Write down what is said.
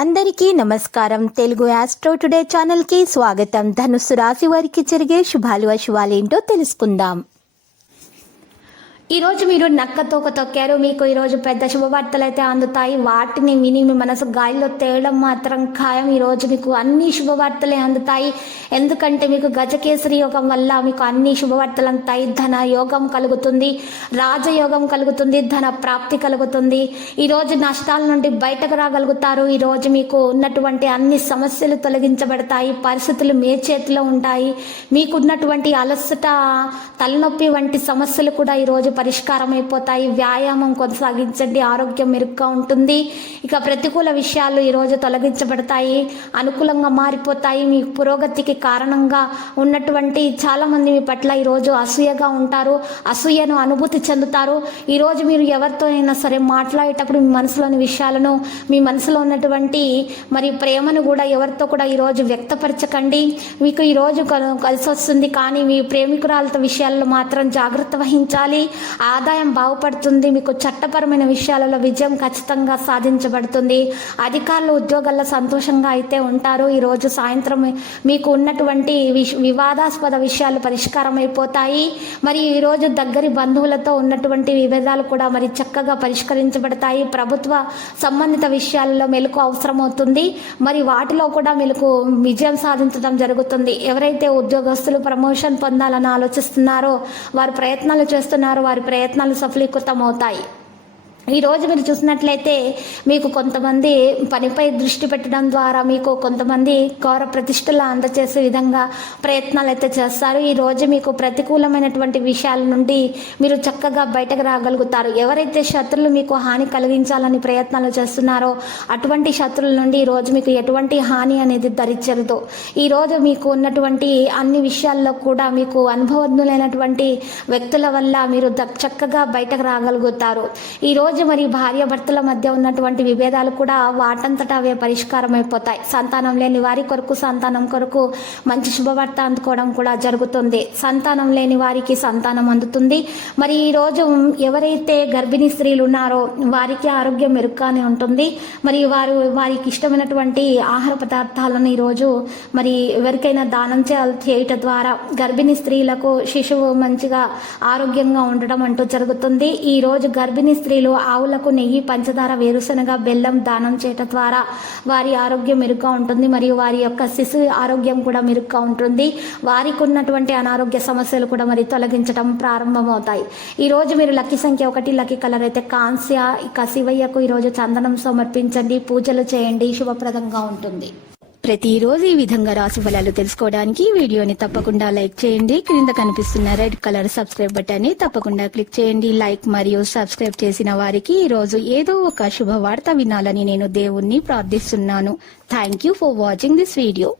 అందరికీ నమస్కారం. Telugu astro today channel కి స్వాగతం. ధనుస్సు రాశి వారికి జరిగే శుభాలు అశుభాలేంటో తెలుసుకుందాం. ఈరోజు మీరు నక్కతోక తొక్కారు. మీకు ఈరోజు పెద్ద శుభవార్తలు అయితే అందుతాయి. వాటిని విని మీ మనసు గాలిలో తేయడం మాత్రం ఖాయం. ఈరోజు మీకు అన్ని శుభవార్తలే అందుతాయి. ఎందుకంటే మీకు గజకేసరి యోగం వల్ల మీకు అన్ని శుభవార్తలు అందుతాయి. ధన యోగం కలుగుతుంది, రాజయోగం కలుగుతుంది, ధన ప్రాప్తి కలుగుతుంది. ఈరోజు నష్టాల నుండి బయటకు రాగలుగుతారు. ఈరోజు మీకు ఉన్నటువంటి అన్ని సమస్యలు తొలగించబడతాయి. పరిస్థితులు మీ చేతిలో ఉంటాయి. మీకున్నటువంటి అలసట, తలనొప్పి వంటి సమస్యలు కూడా ఈరోజు పరిష్కారం అయిపోతాయి. వ్యాయామం కొనసాగించండి, ఆరోగ్యం మెరుగ్గా ఉంటుంది. ఇక ప్రతికూల విషయాలు ఈరోజు తొలగించబడతాయి, అనుకూలంగా మారిపోతాయి. మీ పురోగతికి కారణంగా ఉన్నటువంటి చాలా మంది మీ పట్ల ఈరోజు అసూయగా ఉంటారు, అసూయను అనుభూతి చెందుతారు. ఈరోజు మీరు ఎవరితో అయినా సరే మాట్లాడేటప్పుడు మీ మనసులోని విషయాలను, మీ మనసులో ఉన్నటువంటి మరి ప్రేమను కూడా ఎవరితో కూడా ఈరోజు వ్యక్తపరచకండి. మీకు ఈరోజు కలిసి వస్తుంది, కానీ మీ ప్రేమికురాలతో విషయాల్లో మాత్రం జాగ్రత్త వహించాలి. ఆదాయం బాగుపడుతుంది. మీకు చట్టపరమైన విషయాలలో విజయం ఖచ్చితంగా సాధించబడుతుంది. అధికారులు ఉద్యోగాల్లో సంతోషంగా అయితే ఉంటారు. ఈరోజు సాయంత్రం మీకు ఉన్నటువంటి వివాదాస్పద విషయాలు పరిష్కారం అయిపోతాయి. మరి ఈరోజు దగ్గరి బంధువులతో ఉన్నటువంటి విభేదాలు కూడా మరి చక్కగా పరిష్కరించబడతాయి. ప్రభుత్వ సంబంధిత విషయాలలో మెలకు అవసరమవుతుంది. మరి వాటిలో కూడా మెలకు విజయం సాధించడం జరుగుతుంది. ఎవరైతే ఉద్యోగస్తులు ప్రమోషన్ పొందాలని ఆలోచిస్తున్నారో వారు ప్రయత్నాలు చేస్తున్నారో వారి ప్రయత్నాలు సఫలీకృతం అవుతాయి. ఈరోజు మీరు చూసినట్లయితే మీకు కొంతమంది పనిపై దృష్టి పెట్టడం ద్వారా మీకు కొంతమంది గౌరవ ప్రతిష్టలు అందజేసే విధంగా ప్రయత్నాలు అయితే చేస్తారు. ఈరోజు మీకు ప్రతికూలమైనటువంటి విషయాల నుండి మీరు చక్కగా బయటకు రాగలుగుతారు. ఎవరైతే శత్రులు మీకు హాని కలిగించాలని ప్రయత్నాలు చేస్తున్నారో అటువంటి శత్రుల నుండి ఈరోజు మీకు ఎటువంటి హాని అనేది దరిచేరదు. ఈరోజు మీకు ఉన్నటువంటి అన్ని విషయాల్లో కూడా మీకు అనుభవజ్ఞులైనటువంటి వ్యక్తుల వల్ల మీరు చక్కగా బయటకు రాగలుగుతారు. ఈరోజు మరి భార్యాభర్తల మధ్య ఉన్నటువంటి విభేదాలు కూడా వాటంతటా అవే పరిష్కారం అయిపోతాయి. సంతానం లేని వారి కొరకు, సంతానం కొరకు మంచి శుభవార్త అందుకోవడం కూడా జరుగుతుంది. సంతానం లేని వారికి సంతానం అందుతుంది. మరి ఈరోజు ఎవరైతే గర్భిణీ స్త్రీలు ఉన్నారో వారికి ఆరోగ్యం మెరుగ్గానే ఉంటుంది. మరి వారికి ఇష్టమైనటువంటి ఆహార పదార్థాలను ఈరోజు మరి ఎవరికైనా దానం చేయటం ద్వారా గర్భిణీ స్త్రీలకు శిశువు మంచిగా ఆరోగ్యంగా ఉండడం అంటూ జరుగుతుంది. ఈరోజు గర్భిణీ స్త్రీలు ఆవులకు నెయ్యి, పంచదార, వేరుశనగ, బెల్లం దానం చేయటం ద్వారా వారి ఆరోగ్యం మెరుగ్గా ఉంటుంది. మరియు వారి యొక్క శిశువు ఆరోగ్యం కూడా మెరుగ్గా ఉంటుంది. వారికి ఉన్నటువంటి అనారోగ్య సమస్యలు కూడా మరి తొలగించడం ప్రారంభమవుతాయి. ఈరోజు మీరు లక్కీ సంఖ్య 1, లక్కీ కలర్ అయితే కాంస్య. ఇక శివయ్యకు ఈరోజు చందనం సమర్పించండి, పూజలు చేయండి, శుభప్రదంగా ఉంటుంది. ప్రతిరోజు ఈ విధంగా రాశి ఫలాలు తెలుసుకోవడానికి వీడియోని తప్పకుండా లైక్ చేయండి. క్రింద కనిపిస్తున్న రెడ్ కలర్ సబ్స్క్రైబ్ బటన్ ని తప్పకుండా క్లిక్ చేయండి. లైక్ మరియు సబ్స్క్రైబ్ చేసిన వారికి ఈ రోజు ఏదో ఒక శుభవార్త వినాలని నేను దేవుణ్ణి ప్రార్థిస్తున్నాను. Thank you for watching this video.